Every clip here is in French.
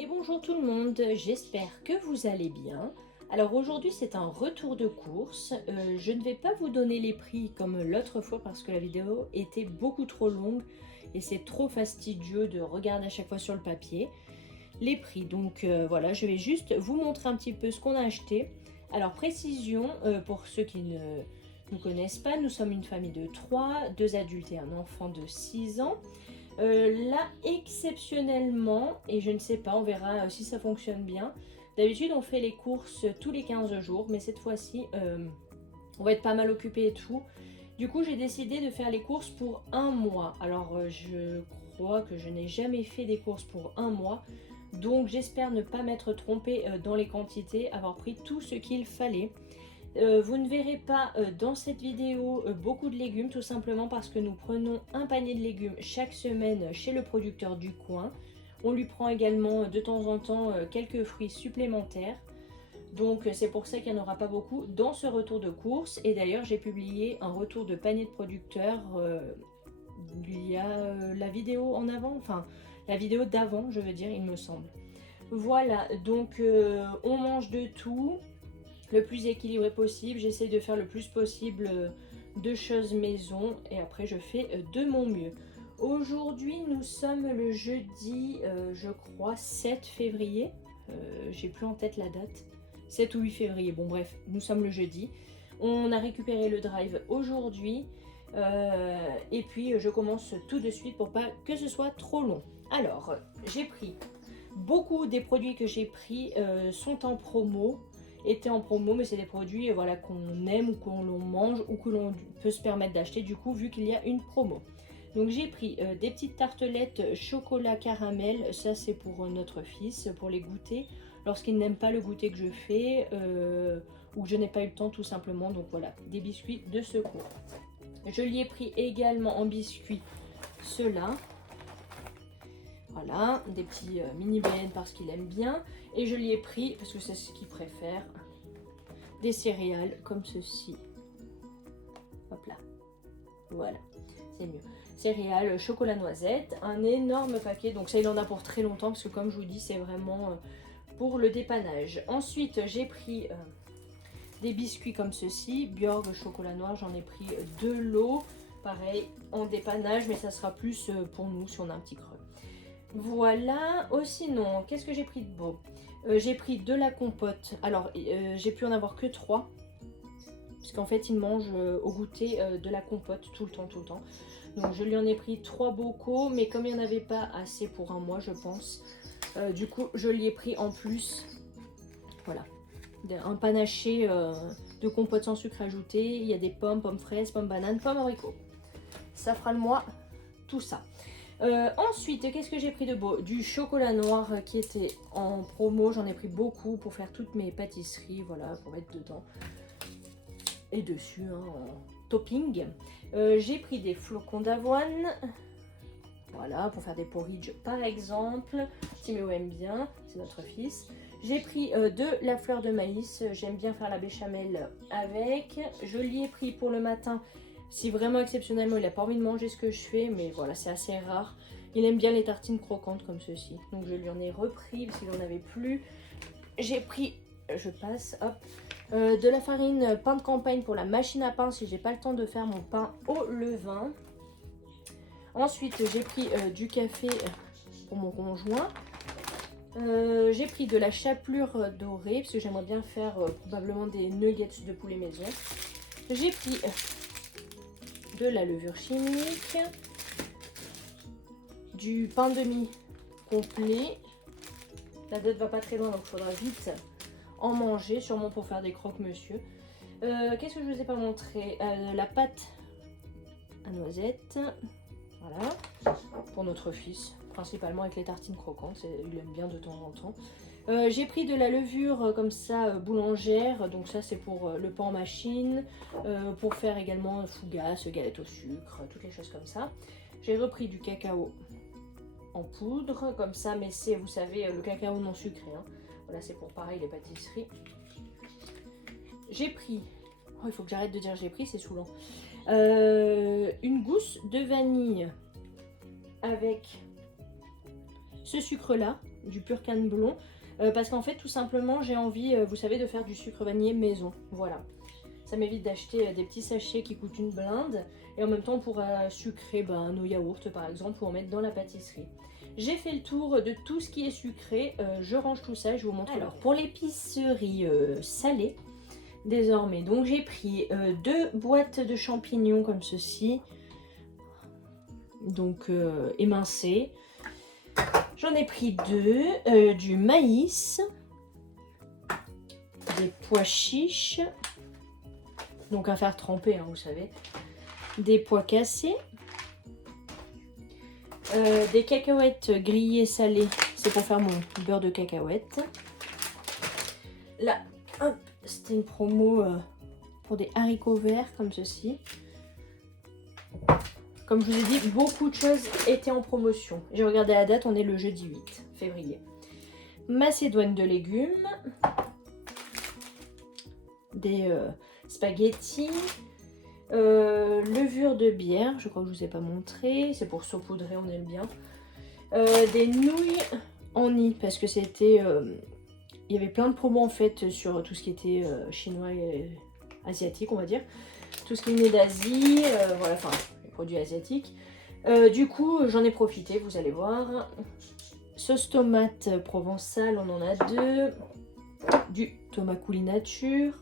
Et bonjour tout le monde, j'espère que vous allez bien. Alors aujourd'hui c'est un retour de course. Je ne vais pas vous donner les prix comme l'autre fois parce que la vidéo était beaucoup trop longue et c'est trop fastidieux de regarder à chaque fois sur le papier les prix. Donc voilà, je vais juste vous montrer un petit peu ce qu'on a acheté. Alors précision, pour ceux qui ne nous connaissent pas, nous sommes une famille de 3, 2 adultes et un enfant de 6 ans. Là, exceptionnellement, et je ne sais pas, on verra si ça fonctionne bien. D'habitude, on fait les courses tous les 15 jours, mais cette fois-ci, on va être pas mal occupé et tout. Du coup, j'ai décidé de faire les courses pour un mois. Alors, je crois que je n'ai jamais fait des courses pour un mois. Donc, j'espère ne pas m'être trompée dans les quantités, avoir pris tout ce qu'il fallait. Vous ne verrez pas dans cette vidéo beaucoup de légumes, tout simplement parce que nous prenons un panier de légumes chaque semaine chez le producteur du coin. On lui prend également de temps en temps quelques fruits supplémentaires. Donc c'est pour ça qu'il n'y en aura pas beaucoup dans ce retour de course. Et d'ailleurs j'ai publié un retour de panier de producteur il y a la vidéo en avant, enfin la vidéo d'avant je veux dire il me semble. Voilà, donc on mange de tout le plus équilibré possible. J'essaie de faire le plus possible de choses maison et après je fais de mon mieux. Aujourd'hui nous sommes le jeudi, je crois 7 février, j'ai plus en tête la date, 7 ou 8 février, bon bref, nous sommes le jeudi. On a récupéré le drive aujourd'hui et puis je commence tout de suite pour pas que ce soit trop long. Alors j'ai pris beaucoup des produits que j'ai pris sont en promo, étaient en promo, mais c'est des produits voilà, qu'on aime ou qu'on mange ou que l'on peut se permettre d'acheter du coup vu qu'il y a une promo. Donc j'ai pris des petites tartelettes chocolat caramel, ça c'est pour notre fils, pour les goûter, lorsqu'il n'aime pas le goûter que je fais ou que je n'ai pas eu le temps tout simplement, donc voilà, des biscuits de secours. Je lui ai pris également en biscuits ceux-là. Voilà, des petits mini BN parce qu'il aime bien. Et je lui ai pris, parce que c'est ce qu'il préfère, des céréales comme ceci. Hop là. Voilà, c'est mieux. Céréales, chocolat noisette, un énorme paquet. Donc ça, il en a pour très longtemps parce que comme je vous dis, c'est vraiment pour le dépannage. Ensuite, j'ai pris des biscuits comme ceci. Bjorg chocolat noir, j'en ai pris 2 lots. Pareil, en dépannage, mais ça sera plus pour nous si on a un petit creux. Voilà, oh sinon, qu'est-ce que j'ai pris de beau? J'ai pris de la compote, alors j'ai pu en avoir que 3, parce qu'en fait il mange au goûter de la compote tout le temps. Donc je lui en ai pris 3 bocaux, mais comme il n'y en avait pas assez pour un mois je pense, du coup je lui ai pris en plus, voilà, un panaché de compote sans sucre ajouté. Il y a des pommes, pommes fraises, pommes bananes, pommes haricots. Ça fera le mois, tout ça. Ensuite, qu'est-ce que j'ai pris de beau? Du chocolat noir qui était en promo. J'en ai pris beaucoup pour faire toutes mes pâtisseries, voilà, pour mettre dedans et dessus, hein, en topping. J'ai pris des flocons d'avoine, voilà, pour faire des porridge par exemple. Timéo aime bien, c'est notre fils. J'ai pris de la fleur de maïs, j'aime bien faire la béchamel avec. Je lui ai pris pour le matin. Si vraiment exceptionnellement il n'a pas envie de manger ce que je fais, mais voilà, c'est assez rare. Il aime bien les tartines croquantes comme ceci. Donc je lui en ai repris parce qu'il n'en avait plus. J'ai pris, je passe, hop, de la farine pain de campagne pour la machine à pain si j'ai pas le temps de faire mon pain au levain. Ensuite j'ai pris du café pour mon conjoint. J'ai pris de la chapelure dorée parce que j'aimerais bien faire probablement des nuggets de poulet maison. J'ai pris de la levure chimique, du pain de mie complet. La date va pas très loin donc il faudra vite en manger, sûrement pour faire des croque-monsieur. Qu'est-ce que je vous ai pas montré? La pâte à noisettes, voilà, pour notre fils, principalement avec les tartines croquantes, il aime bien de temps en temps. J'ai pris de la levure comme ça boulangère, donc ça c'est pour le pain en machine, pour faire également fougasse, galette au sucre, toutes les choses comme ça. J'ai repris du cacao en poudre comme ça, mais c'est, vous savez, le cacao non sucré, hein. Voilà, c'est pour pareil les pâtisseries. J'ai pris, oh, il faut que j'arrête de dire j'ai pris, c'est saoulant, une gousse de vanille avec ce sucre là. du pur Cannes-Blond. Parce qu'en fait, tout simplement, j'ai envie, vous savez, de faire du sucre vanillé maison. Voilà. Ça m'évite d'acheter des petits sachets qui coûtent une blinde. Et en même temps, on pourra sucrer nos yaourts, par exemple, ou en mettre dans la pâtisserie. J'ai fait le tour de tout ce qui est sucré. Je range tout ça, je vous montre. Alors, pour l'épicerie salée, désormais, donc j'ai pris 2 boîtes de champignons comme ceci. Donc, émincés. J'en ai pris 2, du maïs, des pois chiches, donc à faire tremper, hein, vous savez, des pois cassés, des cacahuètes grillées salées, c'est pour faire mon beurre de cacahuète. Là, hop, c'était une promo pour des haricots verts comme ceci. Comme je vous ai dit, beaucoup de choses étaient en promotion. J'ai regardé la date, on est le jeudi 8 février. Macédoine de légumes. Des spaghettis. Levure de bière, je crois que je ne vous ai pas montré. C'est pour saupoudrer, on aime bien. Des nouilles en nid, parce que c'était... il y avait plein de promos en fait sur tout ce qui était chinois et asiatique, on va dire. Tout ce qui venait d'Asie, voilà, enfin... produits asiatiques. Du coup, j'en ai profité, vous allez voir. Sauce tomate provençale, on en a 2. Du tomacouli nature.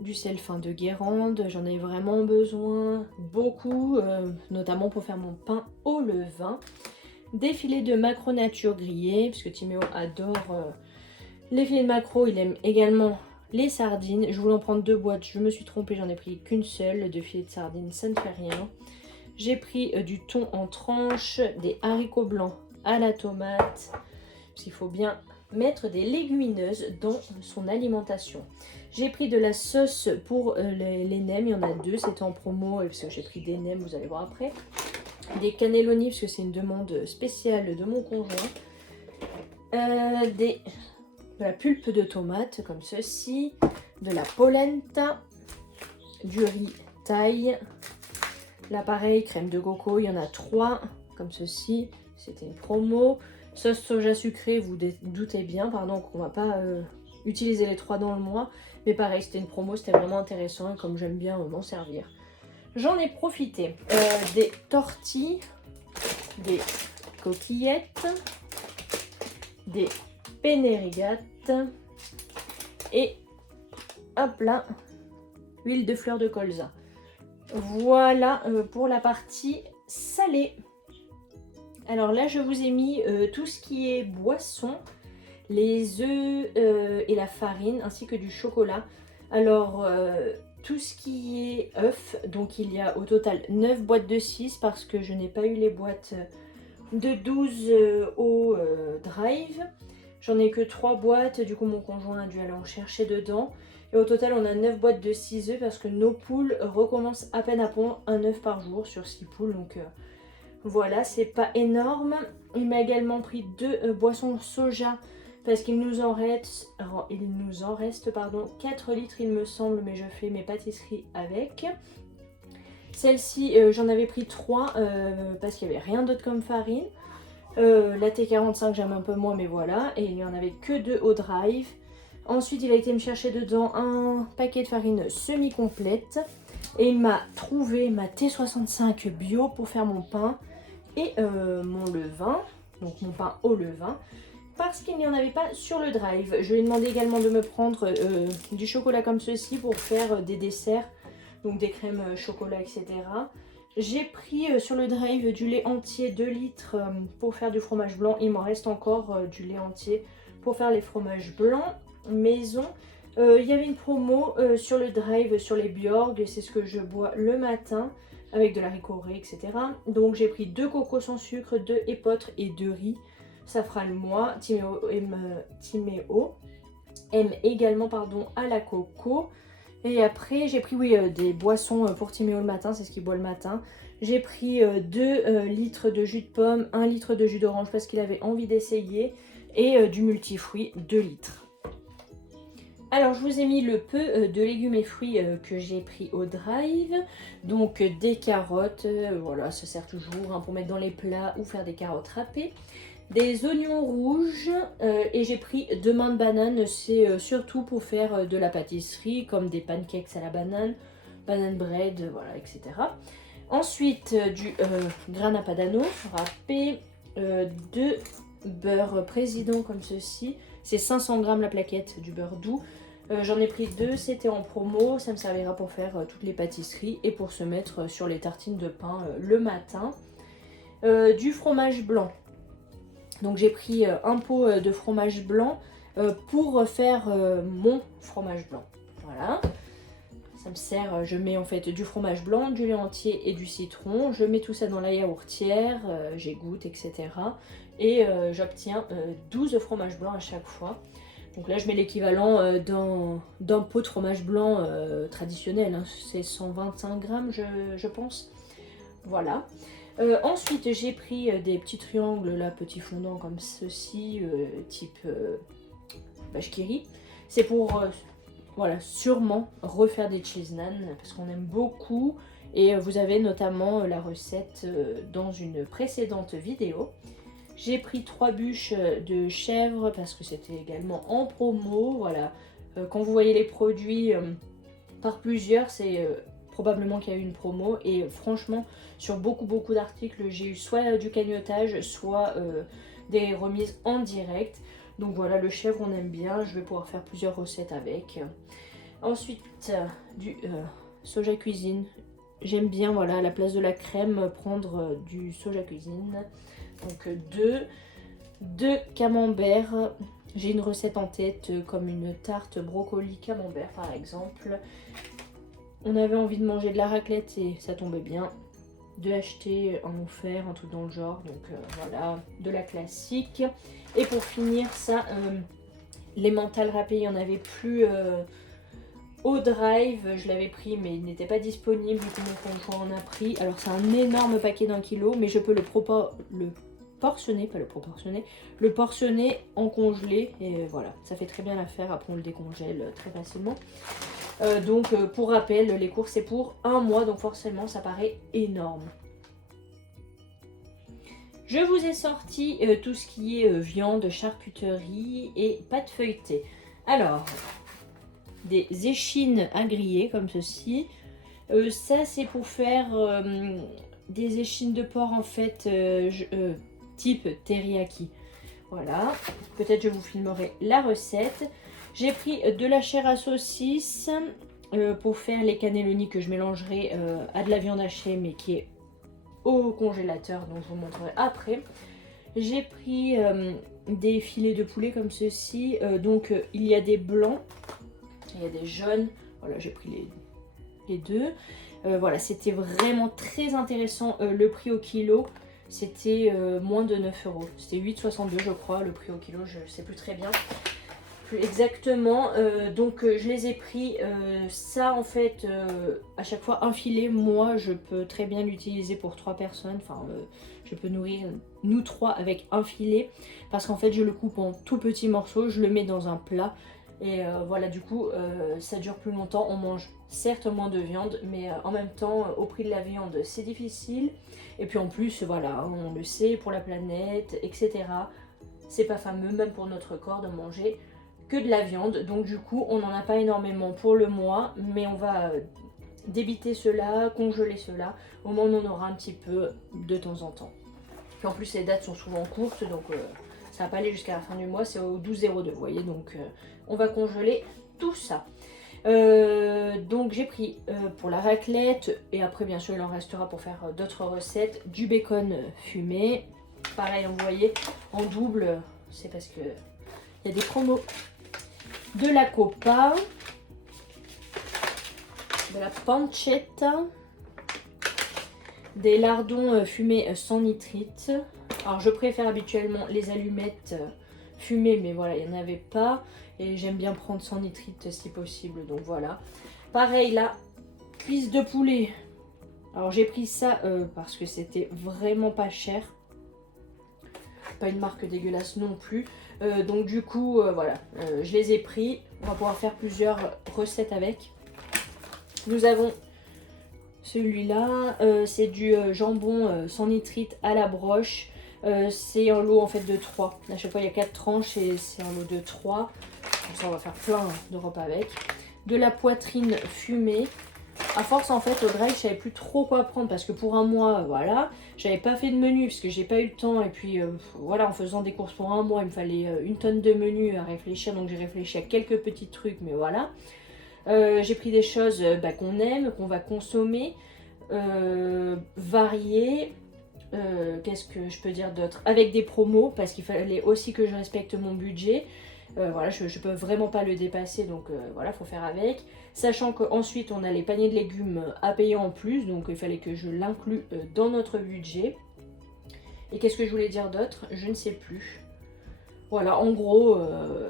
Du sel fin de Guérande, j'en ai vraiment besoin. Beaucoup, notamment pour faire mon pain au levain. Des filets de maquereau nature grillés, puisque Timéo adore les filets de maquereau. Il aime également les sardines. Je voulais en prendre 2 boîtes, je me suis trompée, j'en ai pris qu'une seule. 2 filets de sardines, ça ne fait rien. J'ai pris du thon en tranches, des haricots blancs à la tomate, parce qu'il faut bien mettre des légumineuses dans son alimentation. J'ai pris de la sauce pour les nems, il y en a 2, c'était en promo, parce que j'ai pris des nems, vous allez voir après. Des cannelloni, parce que c'est une demande spéciale de mon conjoint. De la pulpe de tomate, comme ceci. De la polenta. Du riz thaï. Là pareil, crème de coco, il y en a 3, comme ceci. C'était une promo. Sauce soja sucrée, vous doutez bien, pardon, qu'on va pas utiliser les 3 dans le mois. Mais pareil, c'était une promo, c'était vraiment intéressant, et comme j'aime bien m'en servir. J'en ai profité. Des tortilles, des coquillettes, des penne rigate et hop là, huile de fleur de colza. Voilà pour la partie salée. Alors là, je vous ai mis tout ce qui est boisson, les œufs et la farine, ainsi que du chocolat. Alors, tout ce qui est œufs, donc il y a au total 9 boîtes de 6 parce que je n'ai pas eu les boîtes de 12 au drive. J'en ai que 3 boîtes, du coup mon conjoint a dû aller en chercher dedans. Et au total on a 9 boîtes de 6 œufs parce que nos poules recommencent à peine à pondre un œuf par jour sur 6 poules. Donc voilà, c'est pas énorme. Il m'a également pris 2 boissons soja parce qu'il nous en reste, 4 litres il me semble, mais je fais mes pâtisseries avec. Celle-ci, j'en avais pris 3 parce qu'il n'y avait rien d'autre comme farine. La T45 j'aime un peu moins, mais voilà. Et il n'y en avait que 2 au drive. Ensuite, il a été me chercher dedans un paquet de farine semi-complète. Et il m'a trouvé ma T65 bio pour faire mon pain et mon levain. Donc mon pain au levain. Parce qu'il n'y en avait pas sur le drive. Je lui ai demandé également de me prendre du chocolat comme ceci pour faire des desserts. Donc des crèmes chocolat, etc. J'ai pris sur le drive du lait entier 2 litres pour faire du fromage blanc. Il m'en reste encore du lait entier pour faire les fromages blancs maison. Il y avait une promo sur le drive sur les Bjorg. C'est ce que je bois le matin avec de la ricorée, etc. Donc j'ai pris 2 cocos sans sucre, 2 épeautres et 2 riz. Ça fera le mois. Timéo aime également à la coco. Et après j'ai pris des boissons pour Timéo le matin, c'est ce qu'il boit le matin. J'ai pris 2 litres de jus de pomme, 1 litre de jus d'orange parce qu'il avait envie d'essayer. Et du multifruit, 2 litres. Alors je vous ai mis le peu de légumes et fruits que j'ai pris au drive. Donc des carottes, voilà, ça sert toujours pour mettre dans les plats ou faire des carottes râpées. des oignons rouges et j'ai pris 2 mains de banane. C'est surtout pour faire de la pâtisserie comme des pancakes à la banane, banane bread, voilà, etc. Ensuite du grana padano râpé, de beurre président comme ceci. C'est 500 g la plaquette du beurre doux. J'en ai pris 2, c'était en promo, ça me servira pour faire toutes les pâtisseries et pour se mettre sur les tartines de pain le matin. Du fromage blanc. Donc j'ai pris un pot de fromage blanc pour faire mon fromage blanc. Voilà. Ça me sert, je mets en fait du fromage blanc, du lait entier et du citron. Je mets tout ça dans la yaourtière, j'égoutte, etc. Et j'obtiens 12 fromages blancs à chaque fois. Donc là, je mets l'équivalent d'un pot de fromage blanc traditionnel. Hein. C'est 125 grammes, je pense. Voilà. Ensuite, j'ai pris des petits triangles, là, petits fondants comme ceci, type bashkiri. C'est pour, voilà, sûrement refaire des cheese naan, parce qu'on aime beaucoup. Et vous avez notamment la recette dans une précédente vidéo. J'ai pris 3 bûches de chèvre parce que c'était également en promo. Voilà, quand vous voyez les produits par plusieurs, c'est probablement qu'il y a eu une promo. Et franchement, sur beaucoup d'articles, j'ai eu soit du cagnotage, soit des remises en direct. Donc voilà, le chèvre, on aime bien. Je vais pouvoir faire plusieurs recettes avec. Ensuite, du soja cuisine. J'aime bien, voilà, à la place de la crème, prendre du soja cuisine. Donc 2 camemberts. J'ai une recette en tête comme une tarte brocoli camembert par exemple. On avait envie de manger de la raclette et ça tombait bien de acheter un offert, un truc dans le genre. Donc voilà, de la classique. Et pour finir ça, les mentales râpées, il n'y en avait plus au drive. Je l'avais pris mais il n'était pas disponible, du coup mon conjoint en a pris. Alors c'est un énorme paquet d'1 kg, mais je peux le portionner, pas le proportionner, le portionner en congelé et voilà, ça fait très bien l'affaire. Après on le décongèle très facilement. Donc pour rappel, les courses c'est pour 1 mois, donc forcément ça paraît énorme. Je vous ai sorti tout ce qui est viande, charcuterie et pâte feuilletée. Alors, des échines à griller comme ceci. Ça c'est pour faire des échines de porc en fait type teriyaki. Voilà, peut-être je vous filmerai la recette. J'ai pris de la chair à saucisse pour faire les cannelloni que je mélangerai à de la viande hachée mais qui est au congélateur, donc je vous montrerai après. J'ai pris des filets de poulet comme ceci, donc il y a des blancs, il y a des jaunes, voilà j'ai pris les 2. Voilà, c'était vraiment très intéressant, le prix au kilo. C'était moins de 9 €. C'était 8,62 je crois, le prix au kilo, je ne sais plus très bien. Plus exactement. Donc je les ai pris. Ça en fait, à chaque fois un filet, moi je peux très bien l'utiliser pour 3 personnes. Enfin, je peux nourrir nous 3 avec un filet. Parce qu'en fait je le coupe en tout petits morceaux, je le mets dans un plat. Et voilà, du coup ça dure plus longtemps. On mange certes moins de viande, mais en même temps au prix de la viande c'est difficile. Et puis en plus voilà, on le sait, pour la planète, etc. C'est pas fameux même pour notre corps de manger que de la viande. Donc du coup on n'en a pas énormément pour le mois, mais on va débiter cela, congeler cela au moment où on aura un petit peu de temps en temps. Puis en plus les dates sont souvent courtes, donc ça va pas aller jusqu'à la fin du mois, c'est au 12,02 vous voyez, donc on va congeler tout ça. Donc j'ai pris pour la raclette, et après bien sûr il en restera pour faire d'autres recettes, du bacon fumé. Pareil, vous voyez, en double, c'est parce que il y a des promos. De la copa, de la pancetta, des lardons fumés sans nitrite. Alors je préfère habituellement les allumettes fumées, mais voilà, il n'y en avait pas. Et j'aime bien prendre sans nitrite si possible, donc voilà. Pareil, la cuisse de poulet. Alors j'ai pris ça parce que c'était vraiment pas cher. Pas une marque dégueulasse non plus. Donc du coup, voilà, je les ai pris. On va pouvoir faire plusieurs recettes avec. Nous avons celui-là, c'est du jambon sans nitrite à la broche. C'est un lot en fait de 3. À chaque fois il y a 4 tranches et c'est un lot de 3. Comme ça on va faire plein de repas avec. De la poitrine fumée. À force en fait au drive je savais plus trop quoi prendre parce que pour un mois voilà, j'avais pas fait de menu parce que j'ai pas eu le temps et puis voilà, en faisant des courses pour un mois il me fallait une tonne de menus à réfléchir, donc j'ai réfléchi à quelques petits trucs mais voilà. J'ai pris des choses qu'on aime, qu'on va consommer, variées. Qu'est-ce que je peux dire d'autre? Avec des promos, parce qu'il fallait aussi que je respecte mon budget. Voilà, je peux vraiment pas le dépasser, donc voilà, faut faire avec. Sachant qu'ensuite on a les paniers de légumes à payer en plus, donc il fallait que je l'inclue dans notre budget. Et qu'est-ce que je voulais dire d'autre? Je ne sais plus. Voilà, en gros,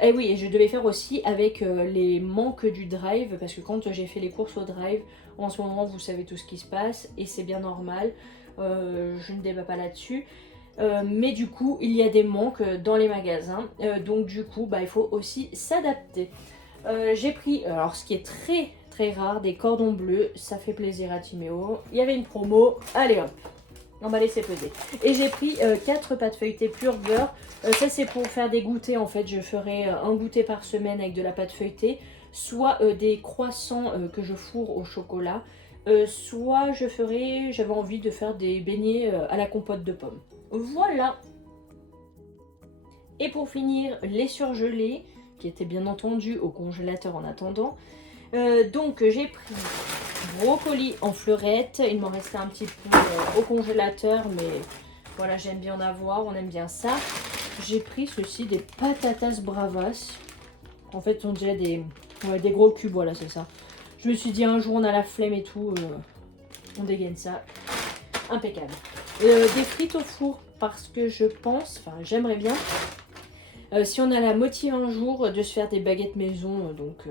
et oui, et je devais faire aussi avec les manques du drive, parce que quand j'ai fait les courses au drive, en ce moment vous savez tout ce qui se passe, et c'est bien normal, je ne débat pas là-dessus. Mais du coup, il y a des manques dans les magasins, donc du coup, il faut aussi s'adapter. J'ai pris, alors ce qui est très très rare, des cordons bleus, ça fait plaisir à Timéo. Il y avait une promo, allez hop, emballé c'est pesé. Et j'ai pris 4 pâtes feuilletées pur beurre. Ça c'est pour faire des goûters en fait. Je ferai un goûter par semaine avec de la pâte feuilletée. Soit des croissants que je fourre au chocolat. Soit je ferai, j'avais envie de faire des beignets à la compote de pommes. Voilà. Et pour finir, les surgelés, qui étaient bien entendu au congélateur en attendant. Donc j'ai pris brocoli en fleurette, il m'en restait un petit peu au congélateur, mais voilà, j'aime bien en avoir, on aime bien ça. J'ai pris ceci, des patatas bravas. En fait, on dirait des gros cubes, voilà, c'est ça. Je me suis dit un jour on a la flemme et tout, on dégaine ça. Impeccable. Des frites au four, parce que je pense, enfin j'aimerais bien, si on a la motive un jour de se faire des baguettes maison, donc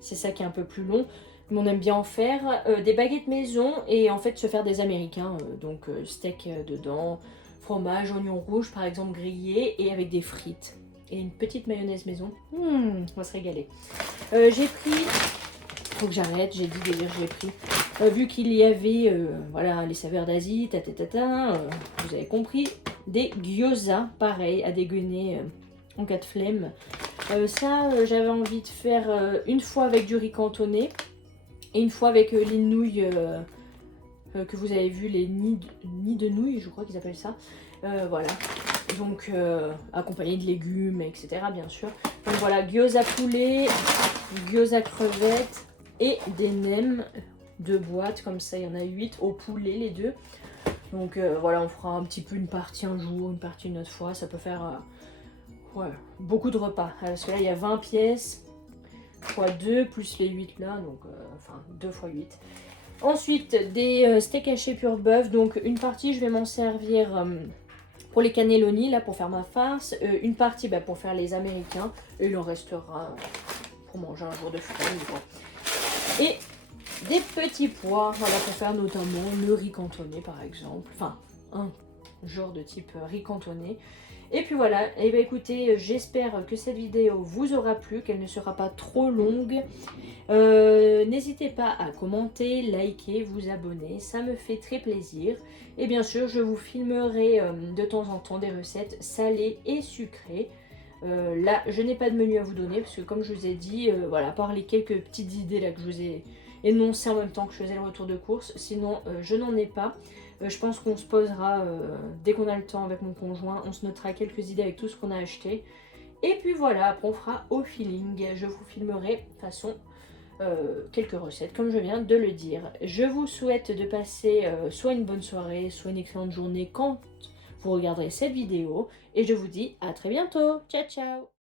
c'est ça qui est un peu plus long, mais on aime bien en faire des baguettes maison et en fait se faire des américains, donc steak dedans, fromage, oignon rouge par exemple grillé et avec des frites et une petite mayonnaise maison. On va se régaler. J'ai pris, faut que j'arrête, j'ai dit délire, j'ai pris, vu qu'il y avait voilà, les saveurs d'Asie, vous avez compris, des gyoza, pareil, à dégueuler en cas de flemme. J'avais envie de faire une fois avec du riz cantonné et une fois avec les nouilles que vous avez vu, les nids de nouilles, je crois qu'ils appellent ça. Voilà, donc accompagné de légumes, etc. bien sûr. Donc voilà, gyoza poulet, gyoza crevettes et des nems de boîte, comme ça il y en a 8 au poulet les deux. Donc voilà, on fera un petit peu une partie un jour, une partie une autre fois, ça peut faire ouais, beaucoup de repas. Parce que là il y a 20 pièces, x 2, plus les 8 là, donc enfin 2 x 8. Ensuite, des steaks hachés pur bœuf, donc une partie je vais m'en servir pour les cannelloni, là pour faire ma farce, une partie pour faire les américains, et il en restera pour manger un jour de flemme. Et des petits pois, voilà, pour faire notamment le riz cantonné par exemple, enfin un genre de type riz cantonné. Et puis voilà, et bien écoutez, j'espère que cette vidéo vous aura plu, qu'elle ne sera pas trop longue. N'hésitez pas à commenter, liker, vous abonner, ça me fait très plaisir. Et bien sûr, je vous filmerai de temps en temps des recettes salées et sucrées. Là, je n'ai pas de menu à vous donner, parce que comme je vous ai dit, voilà, à part les quelques petites idées là que je vous ai énoncées en même temps que je faisais le retour de course, sinon je n'en ai pas. Je pense qu'on se posera dès qu'on a le temps avec mon conjoint, on se notera quelques idées avec tout ce qu'on a acheté. Et puis voilà, après on fera au feeling, je vous filmerai de façon quelques recettes comme je viens de le dire. Je vous souhaite de passer soit une bonne soirée, soit une excellente journée quand vous regarderez cette vidéo. Et je vous dis à très bientôt, ciao ciao.